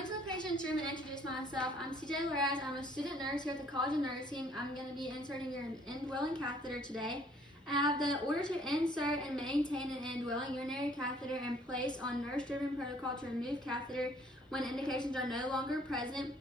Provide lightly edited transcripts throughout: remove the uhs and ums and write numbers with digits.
into the patient's room and introduce myself. I'm CJ Larraz. I'm a student nurse here at the College of Nursing. I'm going to be inserting your indwelling catheter today. I have the order to insert and maintain an indwelling urinary catheter in place on nurse-driven protocol to remove catheter when indications are no longer present.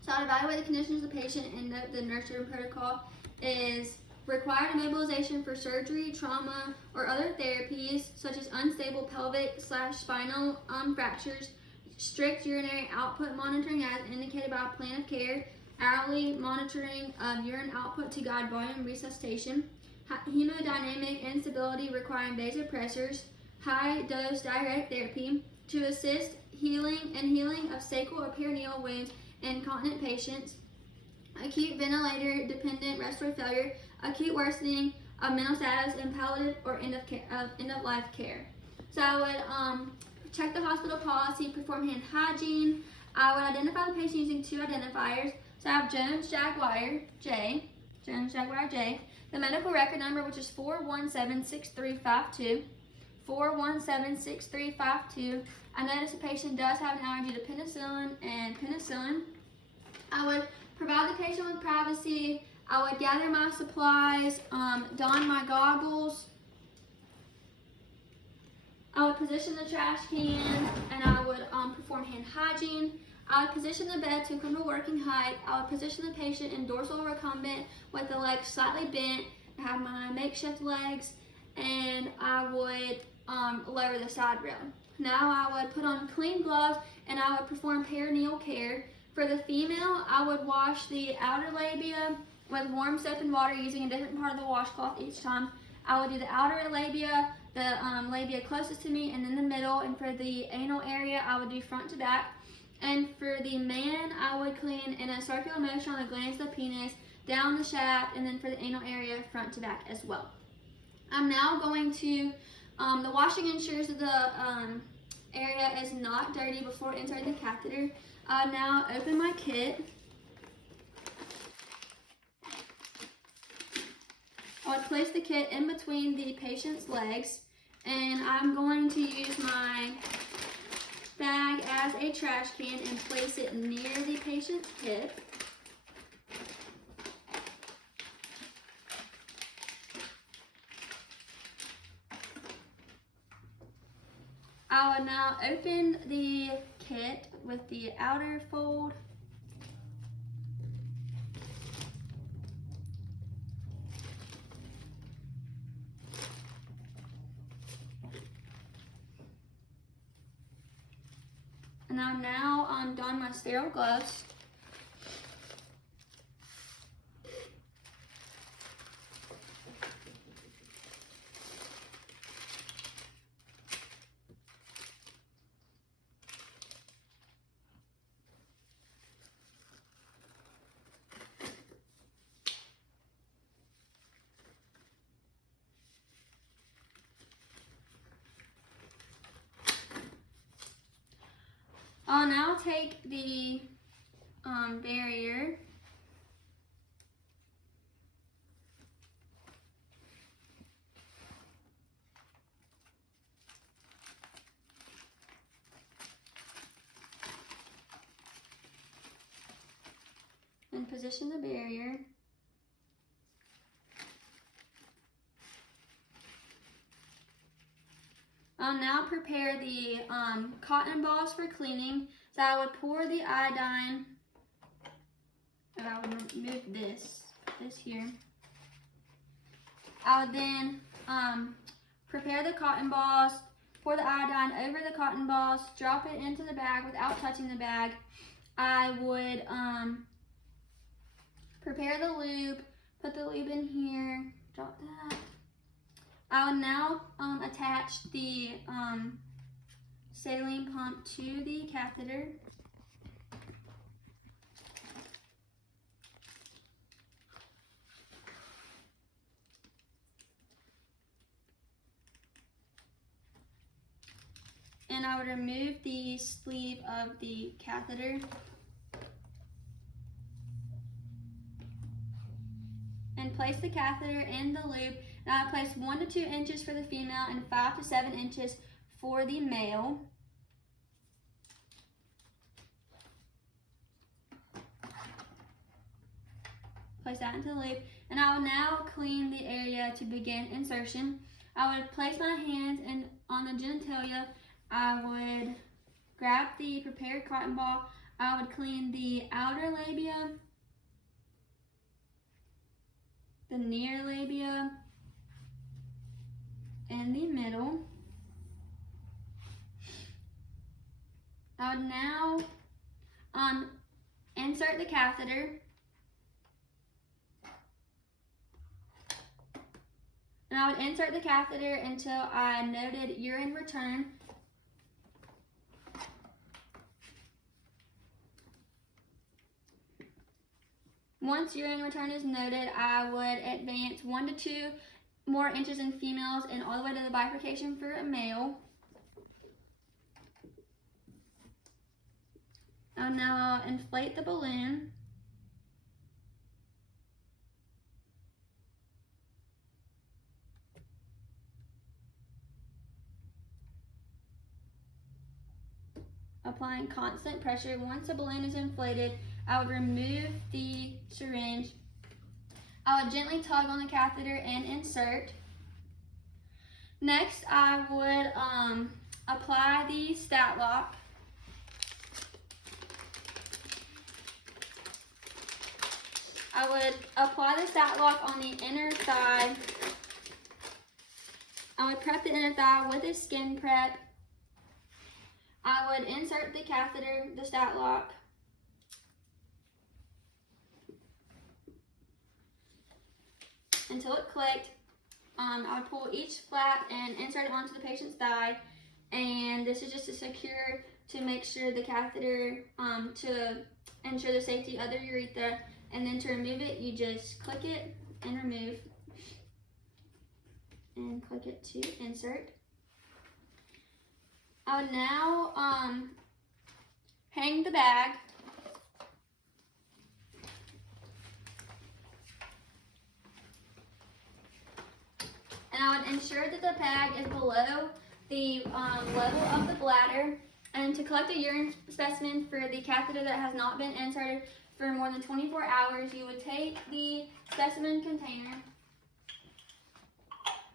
So I'll evaluate the conditions of the patient and note the nurse-driven protocol is required immobilization for surgery, trauma, or other therapies such as unstable pelvic/spinal fractures, strict urinary output monitoring as indicated by a plan of care, hourly monitoring of urine output to guide volume resuscitation, hemodynamic instability requiring vasopressors, high-dose diuretic therapy to assist healing of sacral or perineal wounds in incontinent patients, acute ventilator-dependent respiratory failure, acute worsening of mental status, and palliative or end-of-life care. So I would check the hospital policy, perform hand hygiene. I would identify the patient using two identifiers. So I have Jones Jaguar J, the medical record number, which is 4176352. 4176352. I notice the patient does have an allergy to penicillin and penicillin. I would provide the patient with privacy. I would gather my supplies, don my goggles. I would position the trash can, and I would perform hand hygiene. I would position the bed to come to working height. I would position the patient in dorsal recumbent with the legs slightly bent. I have my makeshift legs, and I would lower the side rail. Now I would put on clean gloves, and I would perform perineal care. For the female, I would wash the outer labia with warm soap and water using a different part of the washcloth each time. I would do the outer labia, the labia closest to me, and then the middle. And for the anal area, I would do front to back. And for the man, I would clean in a circular motion on the glands of the penis, down the shaft, and then for the anal area, front to back as well. I'm now going to, the washing ensures that the area is not dirty before inserting the catheter. Now open my kit. I would place the kit in between the patient's legs, and I'm going to use my bag as a trash can and place it near the patient's hip. I will now open the kit with the outer fold. And I'm now don my sterile gloves. I'll now take the barrier and position the barrier. I'll now prepare the cotton balls for cleaning. So I would pour the iodine, and I would remove this here. I would then prepare the cotton balls, pour the iodine over the cotton balls, drop it into the bag without touching the bag. I would prepare the lube, put the lube in here, drop that. I will now attach the saline pump to the catheter. And I would remove the sleeve of the catheter. And place the catheter in the loop. Now I place 1 to 2 inches for the female and 5 to 7 inches for the male. place that into the loop, and I will now clean the area to begin insertion. I would place my hands on the genitalia. I would grab the prepared cotton ball. I would clean the outer labia, the near labia, and the middle. I would now insert the catheter. And I would insert the catheter until I noted urine return. Once urine return is noted, I would advance 1 to 2 more inches in females and all the way to the bifurcation for a male. I'll now inflate the balloon. Applying constant pressure. Once the balloon is inflated, I would remove the syringe. I would gently tug on the catheter and insert. Next, I would apply the stat lock. I would apply the stat lock on the inner thigh. I would prep the inner thigh with a skin prep. I would insert the catheter, the stat lock. Until it clicked. I would pull each flap and insert it onto the patient's thigh. And this is just to make sure the catheter, to ensure the safety of the urethra. And then to remove it, you just click it and remove. And click it to insert. I would now hang the bag. And I would ensure that the bag is below the level of the bladder. And to collect a urine specimen for the catheter that has not been inserted for more than 24 hours, you would take the specimen container.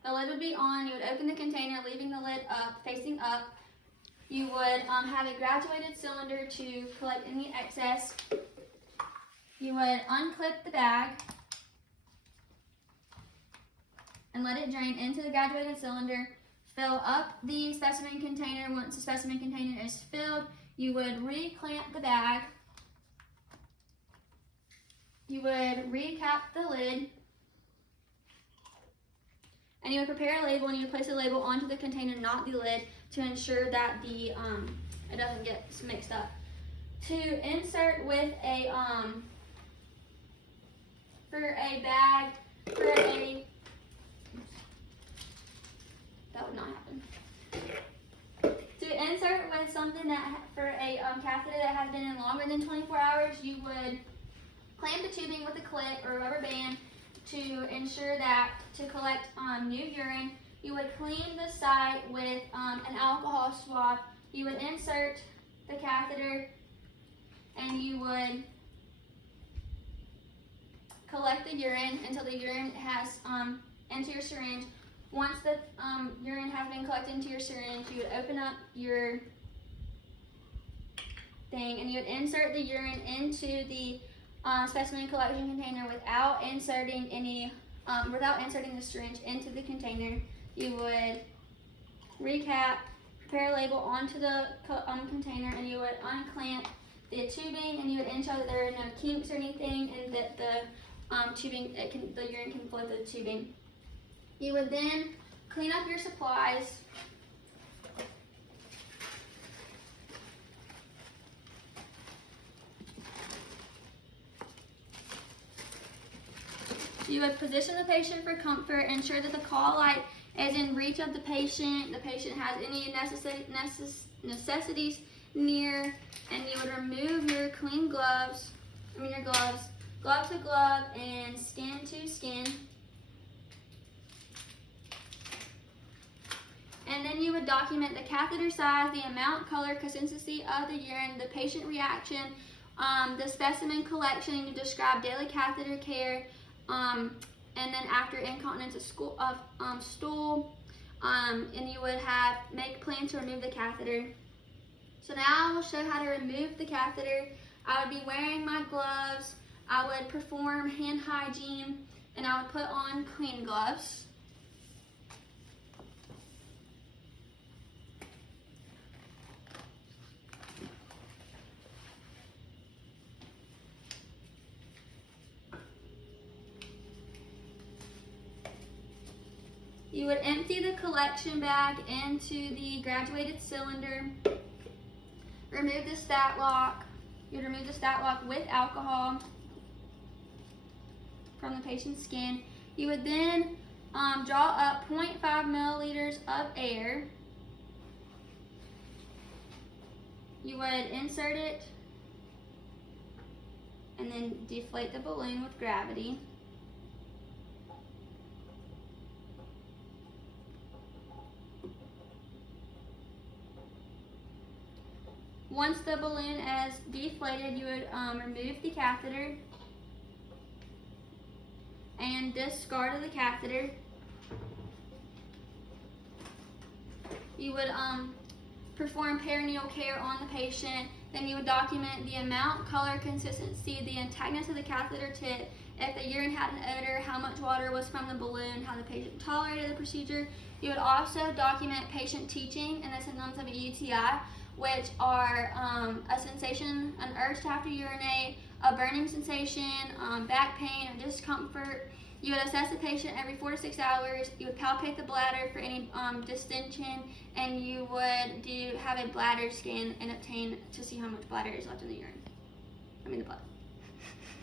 The lid would be on. You would open the container, leaving the lid up, facing up. You would have a graduated cylinder to collect any excess. You would unclip the bag and let it drain into the graduated cylinder. Fill up the specimen container. Once the specimen container is filled, you would re-clamp the bag. You would recap the lid. And you would prepare a label, and you would place the label onto the container, not the lid, to ensure that the it doesn't get mixed up. To insert with a that would not happen. To insert with something for a catheter that has been in longer than 24 hours, you would clamp the tubing with a clip or a rubber band to ensure that to collect new urine. You would clean the site with an alcohol swab. You would insert the catheter and you would collect the urine until the urine has into your syringe. Once the urine has been collected into your syringe, you would open up your thing and you would insert the urine into the specimen collection container without inserting the syringe into the container. You would recap, prepare a label onto the container, and you would unclamp the tubing, and you would ensure that there are no kinks or anything, and that the urine can flow through the tubing. You would then clean up your supplies. You would position the patient for comfort, ensure that the call light is in reach of the patient has any necessities near, and you would remove your clean gloves, glove to glove and skin to skin. And then you would document the catheter size, the amount, color, consistency of the urine, the patient reaction, The specimen collection, you describe daily catheter care, and then after incontinence of stool, and you would make plans to remove the catheter. So now I will show how to remove the catheter. I would be wearing my gloves, I would perform hand hygiene, and I would put on clean gloves. You would empty the collection bag into the graduated cylinder, remove the stat lock. You would remove the stat lock with alcohol from the patient's skin. You would then draw up 0.5 milliliters of air. You would insert it and then deflate the balloon with gravity. Once the balloon is deflated, you would remove the catheter and discard the catheter. You would perform peritoneal care on the patient. Then you would document the amount, color, consistency, the intactness of the catheter tip, if the urine had an odor, how much water was from the balloon, how the patient tolerated the procedure. You would also document patient teaching and the symptoms of a UTI, which are a sensation, an urge to have to urinate, a burning sensation, back pain or discomfort. You would assess the patient every 4 to 6 hours. You would palpate the bladder for any distension, and you would have a bladder scan and obtain to see how much bladder is left in the urine. The blood.